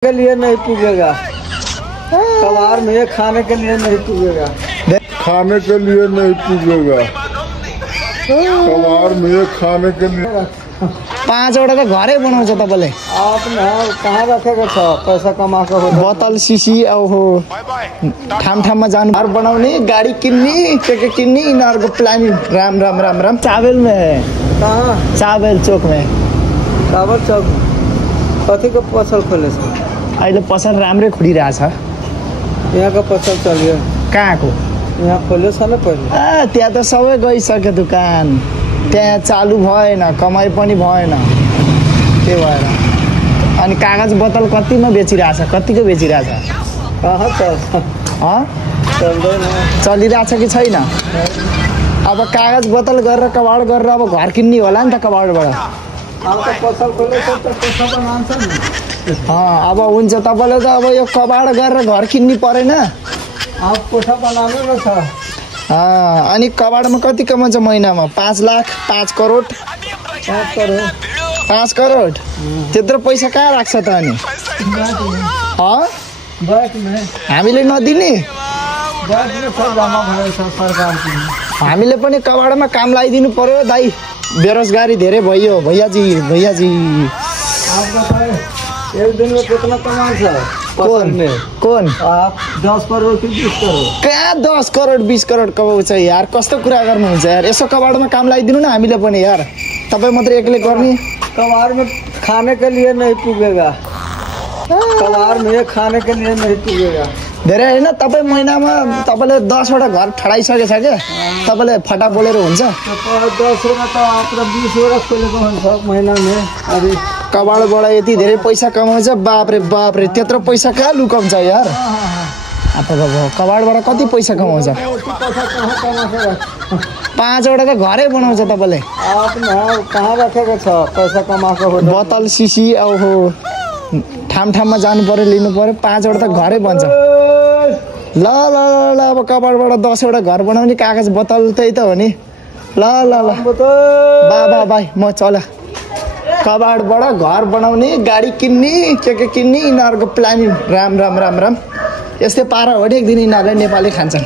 के लिए नहीं पुगेगा, कबाड़ में खाने के लिए नहीं पुगेगा, खाने के लिए नहीं पुगेगा, कबाड़ में खाने के लिए। 5वटा त घरै बनाउँछ तपाईले। आपने कहाँ रखेको छ पैसा कमाएको हो? बोतल सिसी ओहो ठाम ठाममा जानु, घर बनाउने, गाडी किन्ने, के किन्ने, यिनीहरूको प्लानिङ राम राम राम राम। चावल में है। कहाँ? चावल चौक में। चावल चौक कथी को पसल खोले छ? अहिले पसल राम्रै खुलिरहेछ। यहाँ का पसल चलियो कहाँको? यहाँ खोल्यो छ न पहिले। त्यहाँ त सबै गइसक्यो दुकान, त्यहाँ चालू भएन, कमाइ पनि भएन, त्यही भएर। अनि कागज बोतल कतिमा बेचिरहेछ, कतिको बेचिरहेछ? कहाँ चल्छ? चल्दैन। चलिरहेछ कि छैन? अब कागज बोतल गरेर कबाड गरेर अब घर किन्ने होला नि त कबाडबाट। अब त पसल खोले छ त पैसा बनाउँछ नि। अब हुन्छ, तपाईँले त अब यो कबाड गरेर घर किन्नु परेन। अब कोठा बनाउनु न छ। अनि कबाडमा कति कमाउँछ महिनामा? 5 लाख, 5 करोड, 5 करोड। त्यत्रो पैसा कहाँ राख्छ त अनि? हामीले नदिने? हामीले पनि कबाडमा काम लगाइदिनु पर्यो दाइ, बेरोजगारी धेरै भयो भैयाजी। एक दिन में कितना कमान्छ? कौन? आप 10 करोड़ कि 20 करोड़? कहाँ 10 करोड 20 करोड कमाउँछ यार? कस्तो कुरा गर्नुहुन्छ यार? यसो कबाडमा काम लगाइदिनु न हामीले पनि यार। तपाईँ मात्रै एक्लै गर्ने? कबाड़ में खाने के लिए नहीं पुगेगा, कबाड़ में खाने के लिए नहीं पुगेगा। धेरै होइन, तपाईँ महिनामा तपाईँले 10वटा घर ठडाइसकेछ क्या, तपाईँले फटा बोलेर हुन्छ? 10वटा त आपको 20वटा खोलेको हुन्छ महिना में। अभी कबाडबाट यति धेरै पैसा कमाउँछ, बाप रे त्यत्रो पैसा कहाँ लुकाउँछ यार? कबाडबाट कति पैसा कमाउँछ? 5वटा त घरै बनाउँछ तपाईले। आपने कहाँ रखेको छ पैसा कमाएको हो? बोतल सिसी ओहो ठाम ठाममा जानु पर्यो, लिनु पर्यो। 5वटा त घरै बन्छ। ल ल ल अब कबाडबाट 10वटा घर बनाउने, कागज बोतल त्यही त हो नि। ल ल ल बा बाई म चल। कबाडबाट घर बनाउने, गाडी किन्ने, के किन्ने, यिनीहरूको प्लानिङ राम राम राम राम। यस्तै पारा हो नि, एक दिन यिनीहरूले नेपाली खान्छन्।